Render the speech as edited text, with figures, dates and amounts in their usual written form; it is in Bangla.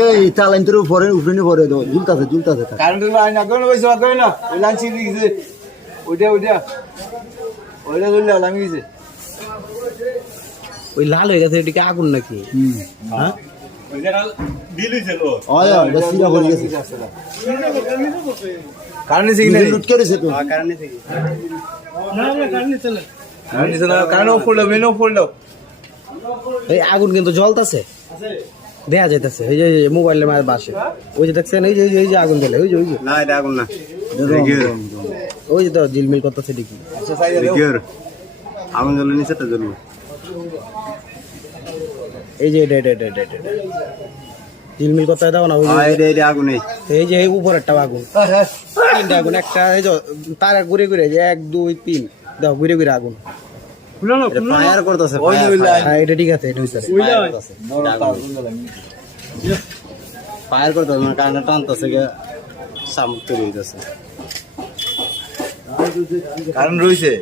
এই চালাইন তোর উপরে উপরে পরে দাও ঝুলতাছে কারেন্টের লাইন আগে না কইছো আগে না ওই লাইন ছিড়ে গেছে ওইটা ধরলে আলামি গেছে ওই লাল হয়ে গেছে এদিকে আগুন নাকি হ্যাঁ কারেন্ট নিছে কিনা লুট করেছে তো কারেন্ট নিছে না কারেন্ট অফ করে দাও মেন অফ করে দাও এই আগুন কিন্তু জ্বলতাছে দেখা যাইতাছে এই যে মোবাইলের মাঝে বাসে ওই যে দেখছেন এই যে আগুন জ্বলে ওই যে না এটা আগুন না ওই যে তো ঝিলমিল করতেছে দেখি আগুন জ্বলে নিচে তো জ্বলবে এই যে এটা ঝিলমিল করতে দাও না ওই যে আগুন এই যে উপরেরটা আগুন তিনটা আগুন একটা এই যে তার ঘুরে ঘুরে যে 1 2 3 দাও ঘুরে ঘুরে আগুন ফায়ার করতেছে হ্যাঁ এটা ঠিক আছে এটা হইছে ফায়ার করতেছে মানে কারেন্ট টানতেছে সামনে তৈরি হইতেছে কারেন্ট রইছে